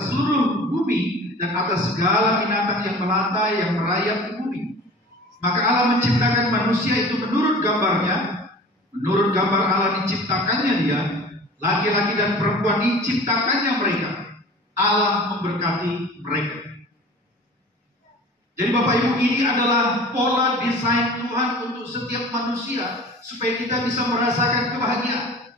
seluruh bumi dan atas segala binatang yang melantai, yang merayap di bumi. Maka Allah menciptakan manusia itu menurut gambarnya. Menurut gambar Allah diciptakannya dia. Laki-laki dan perempuan diciptakannya mereka. Allah memberkati mereka. Jadi Bapak Ibu, ini adalah pola desain Tuhan untuk setiap manusia, supaya kita bisa merasakan kebahagiaan,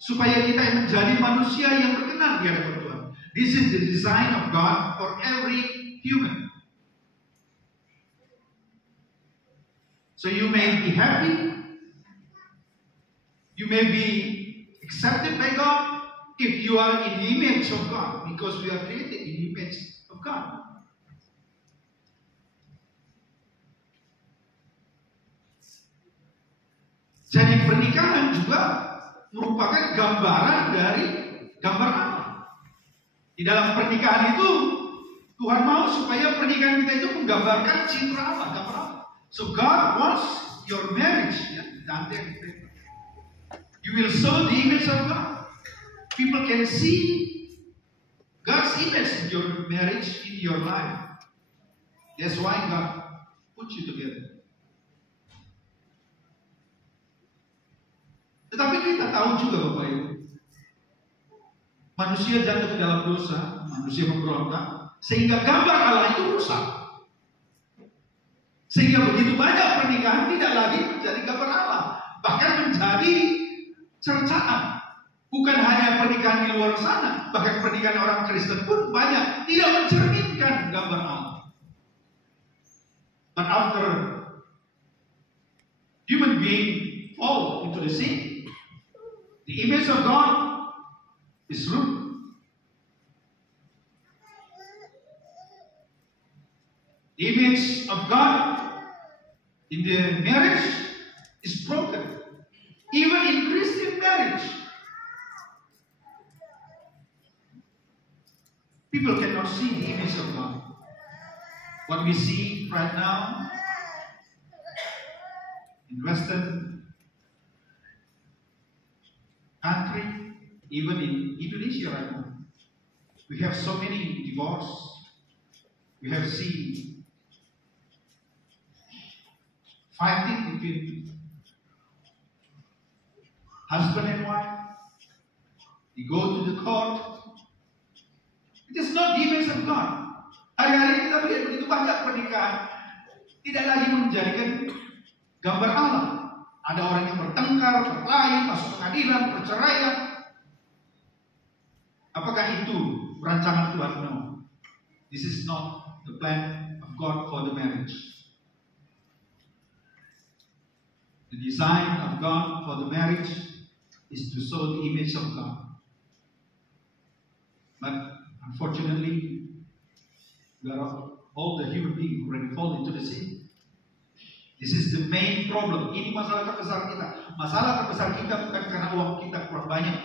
supaya kita menjadi manusia yang berkenan di hadapan Tuhan. This is the design of God for every human. So you may be happy, you may be accepted by God if you are in the image of God, because we are created in the image of God. Jadi pernikahan juga merupakan gambaran dari gambar Allah. Di dalam pernikahan itu Tuhan mau supaya pernikahan kita itu menggambarkan citra Allah, gambar Allah. So God wants your marriage. You will show the image of God. People can see God's image in your marriage, in your life. That's why God put you together. Tetapi kita tahu juga Bapak Ibu, manusia jatuh ke dalam dosa, manusia memberontak, sehingga gambar Allah itu rusak. Sehingga begitu banyak pernikahan tidak lagi menjadi gambar Allah, bahkan menjadi cercaan. Bukan hanya pernikahan di luar sana, bahkan pernikahan orang Kristen pun banyak tidak mencerminkan gambar Allah. But after human being fall into the sin, the image of God is ruined. The image of God in the marriage is broken. Even in Christian marriage, people cannot see the image of God. What we see right now in Western country, even in Indonesia right now, we have so many divorce. We have seen fighting between husband and wife. They go to the court. It is not the image of God. Hari-hari kita melihat begitu banyak pernikahan tidak lagi menjadikan gambar Allah. Ada orang yang bertengkar, berkelahi, masuk pengadilan, perceraian. Apakah itu rancangan Tuhan? No. This is not the plan of God for the marriage. The design of God for the marriage is to show the image of God. But unfortunately, all the human beings already fall into the sin. This is the main problem. Ini masalah terbesar kita. Masalah terbesar kita bukan karena uang kita kurang banyak,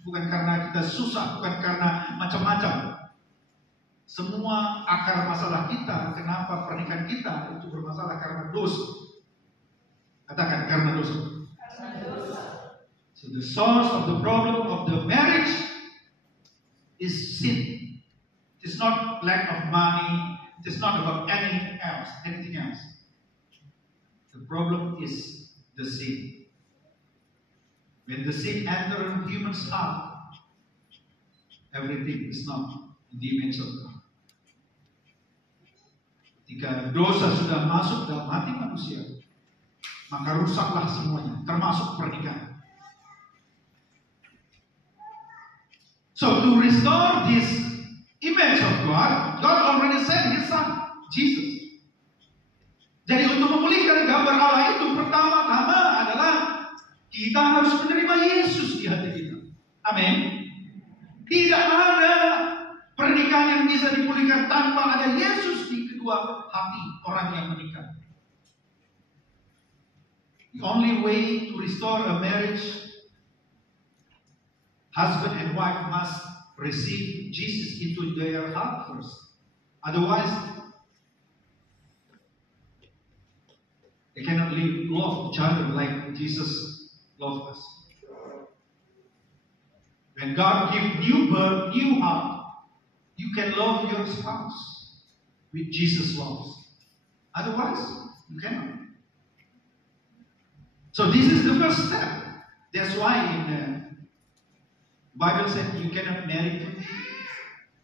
bukan karena kita susah, bukan karena macam-macam. Semua akar masalah kita, kenapa pernikahan kita itu bermasalah karena dosa. Katakan karena dosa. So the source of the problem of the marriage is sin. It is not lack of money. It is not about anything else. The problem is the sin. When the sin enters human's heart, everything is not in the image of God. Ketika dosa sudah masuk dalam hati manusia, maka rusaklah semuanya, termasuk pernikahan. So to restore this image of God, God already sent His Son, Jesus. Jadi untuk memulihkan gambar Allah itu, pertama-tama adalah kita harus menerima Yesus di hati kita. Amin. Tidak ada pernikahan yang bisa dipulihkan tanpa ada Yesus di kedua hati orang yang menikah. The only way to restore a marriage, husband and wife must receive Jesus into their heart first. Otherwise, they cannot love each other like Jesus loved us. When God gives new birth, new heart, you can love your spouse with Jesus loves. Otherwise, you cannot. So this is the first step. That's why in the Bible said you cannot marry two people.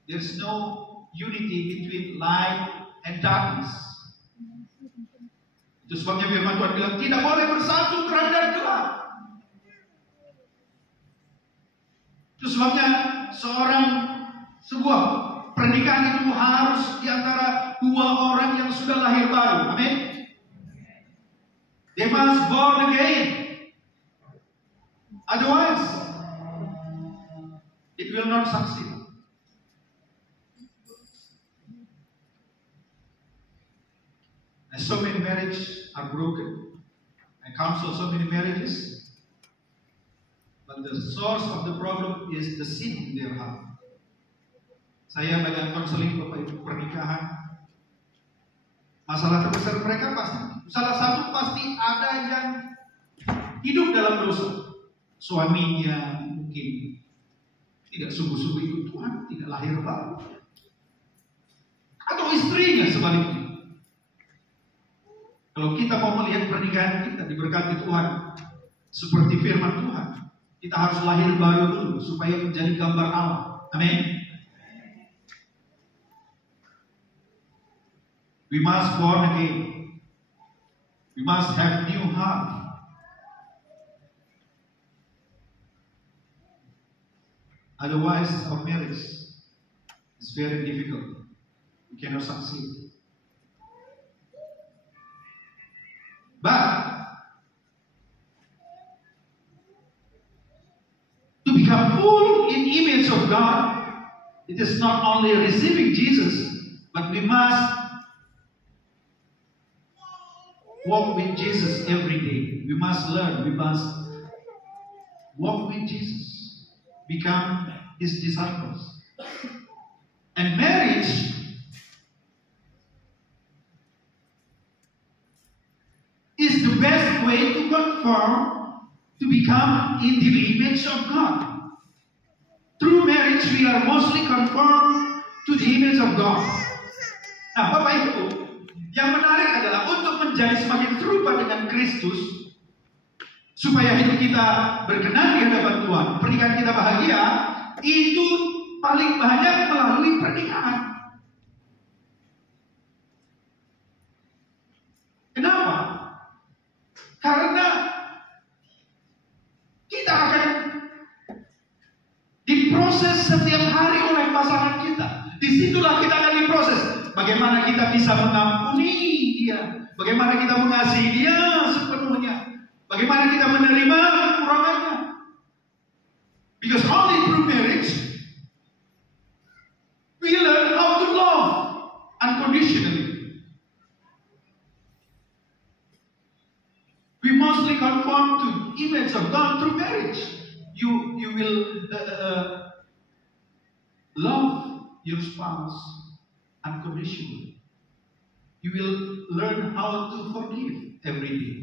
There's no unity between light and darkness. Itu sebabnya firman Tuhan bilang tidak boleh bersatu terang dan gelap. Itu sebabnya sebuah pernikahan itu harus di antara dua orang yang sudah lahir baru. Amin. They must born again. Otherwise, it will not succeed. And so many marriages are broken. I counsel so many marriages. But the source of the problem is the sin in their heart. Saya banyak konseling Bapak Ibu pernikahan. Masalah terbesar mereka salah satu pasti ada yang hidup dalam dosa. Suaminya mungkin tidak sungguh-sungguh ikut Tuhan, tidak lahir baru. Atau istrinya sebaliknya. Kalau kita mau melihat pernikahan kita diberkati Tuhan seperti firman Tuhan, kita harus lahir baru dulu supaya menjadi gambar Allah. Amin. We must born again. We must have new heart. Otherwise, our marriage is very difficult. We cannot succeed. But to become full in image of God, it is not only receiving Jesus, but we must walk with Jesus every day. We must learn. We must walk with Jesus. Become His disciples. And marriage is the best way to conform, to become in the image of God. Through marriage, we are mostly conformed to the image of God. Nah, Bapak Ibu, yang menarik adalah untuk menjadi semakin serupa dengan Kristus, supaya hidup kita berkenan di hadapan Tuhan, pernikahan kita bahagia, itu paling banyak melalui pernikahan. Kenapa? Karena kita akan diproses setiap hari oleh pasangan kita. Disitulah kita akan diproses. Bagaimana kita bisa mengampuni dia, bagaimana kita mengasihi dia sepenuhnya, bagaimana kita menerima kekurangannya. Because only through marriage we learn how to love unconditionally. We mostly conform to image of God through marriage. You will love your spouse unconditionally. You will learn how to forgive every day.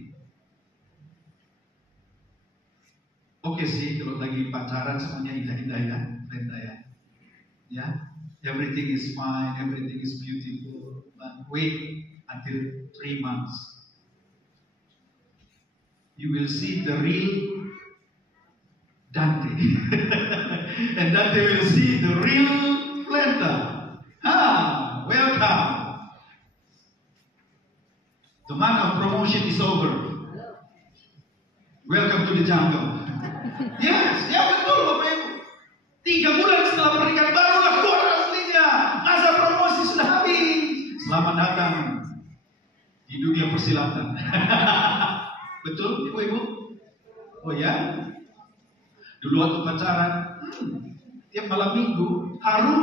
Oke sih, kalau lagi pacaran semuanya indah-indah ya, Brenda ya. Ya, everything is fine, everything is beautiful. But wait until 3 months. You will see the real Dante. And Dante will see the real Brenda. Welcome. The month of promotion is over. Welcome to the jungle. Yes, ya betul Bapak Ibu. 3 bulan setelah pernikahan barulah keluar aslinya. Masa promosi sudah habis. Selamat datang di dunia persilatan. Betul Ibu-Ibu? Oh ya? Dulu waktu pacaran, tiap malam minggu harum,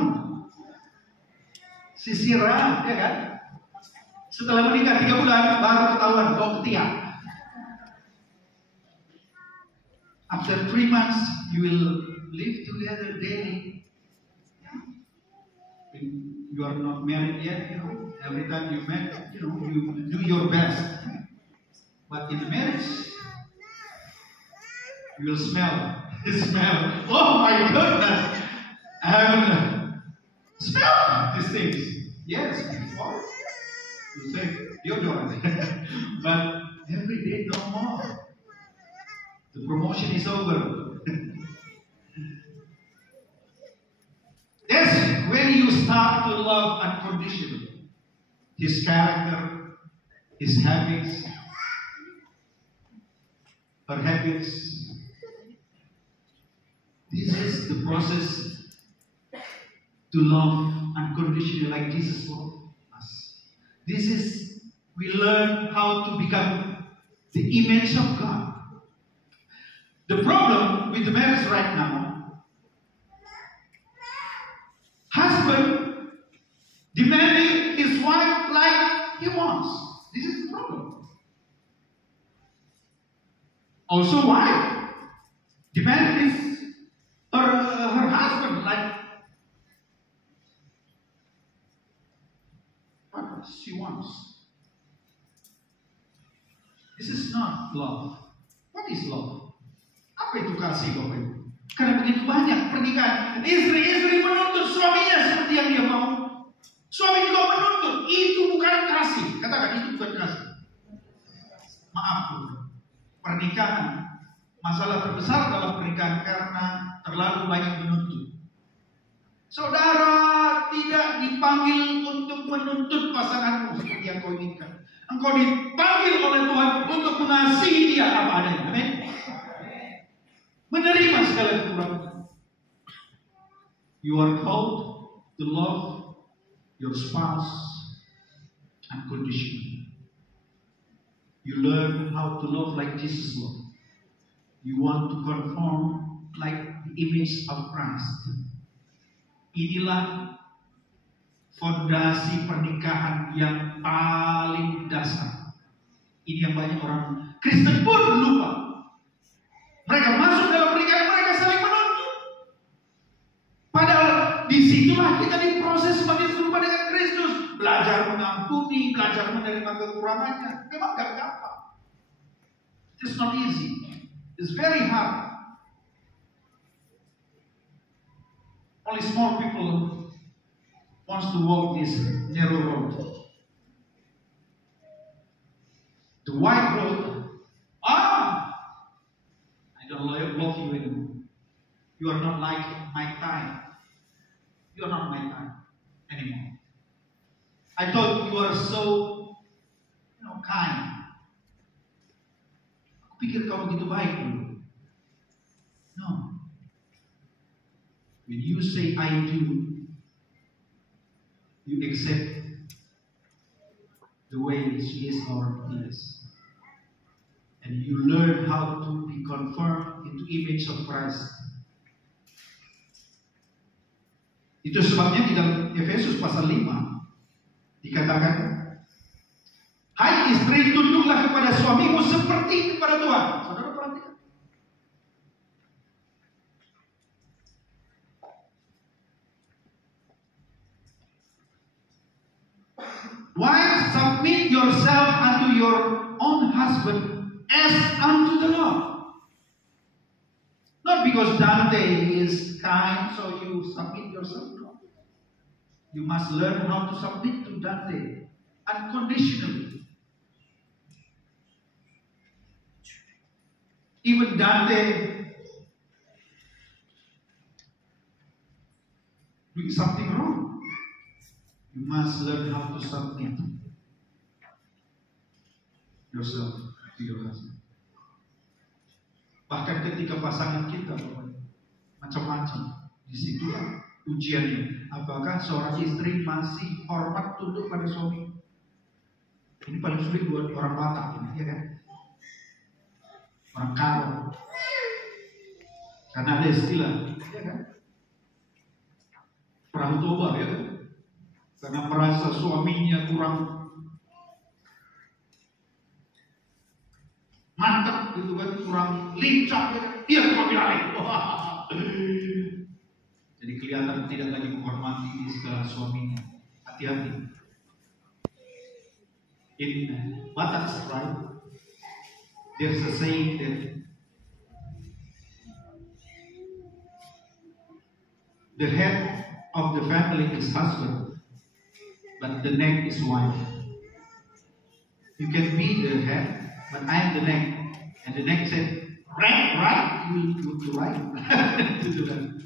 sisiran, ya kan? Setelah menikah 3 bulan baru ketahuan bau ketiak. After 3 months, you will live together daily. When you are not married yet, every time you met, you do your best. But in the marriage, you will smell The smell. Oh my goodness. I haven't smelled these things. Yes, before. You say, deodorant. But every day no more. The promotion is over. That's when you start to love unconditionally. His character, his habits, her habits. This is the process to love unconditionally like Jesus loved us. This is, we learn how to become the image of God. The problem with the marriage right now, husband demanding his wife like he wants. This is the problem. Also wife demanding her husband like what she wants. This is not love. What is love? Apa itu kasih Bapak Ibu? Karena begitu banyak pernikahan, istri-istri menuntut suaminya seperti yang dia mau. Suami juga menuntut. Itu bukan kasih. Katakan itu bukan kasih. Maaf, pernikahan, masalah terbesar dalam pernikahan karena terlalu banyak menuntut. Saudara tidak dipanggil untuk menuntut pasanganmu seperti yang kau inginkan. Engkau dipanggil oleh Tuhan untuk mengasihi dia apa adanya. Amin. Menerima segala kekurangan. You are called to love your spouse unconditionally. You learn how to love like Jesus loved. You want to conform like the image of Christ. Inilah fondasi pernikahan yang paling dasar. Ini yang banyak orang Kristen pun lupa. Mereka masuk dalam pernikahan, mereka saling menuntut. Padahal disitulah kita diproses sebagai serupa dengan Kristus. Belajar mengampuni, belajar menerima kekurangannya. Memang gak gampang. It's not easy. It's very hard. Only small people wants to walk this narrow road. The wide road. I don't love you anymore. You are not like my time. You are not my time anymore. I thought you are so, kind. Aku pikir kau begitu baik dulu. No. When you say I do, you accept the way she is or he is. And you learn how to be conformed into image of Christ. Itu sebabnya di dalam Efesus pasal 5 dikatakan, hai istri, tunduklah kepada suamimu seperti kepada Tuhan. Saudara perhatikan. Wives, submit yourself unto your own husband as unto the Lord. Not because Dante is kind, so you submit yourself. No. You must learn how to submit to Dante unconditionally. Even Dante doing something wrong. You must learn how to submit yourself to your husband. Bahkan ketika pasangan kita macam-macam, disitulah ujiannya. Apakah seorang istri masih hormat tunduk pada suami? Ini paling sulit buat orang Batak ini, ya kan? Orang Karo. Karena ada istilah, ya kan? Perahu toba, ya kan? Karena merasa suaminya kurang mantap gitu kan, kurang lincah, ya kan? Dia suami lain. Jadi kelihatan tidak lagi menghormati segala suaminya. Hati-hati. In Batak, right? There's a saying that The head of the family is husband, but the neck is wife. You can be the head, but I am the neck. And the neck said, right, you right. To do that.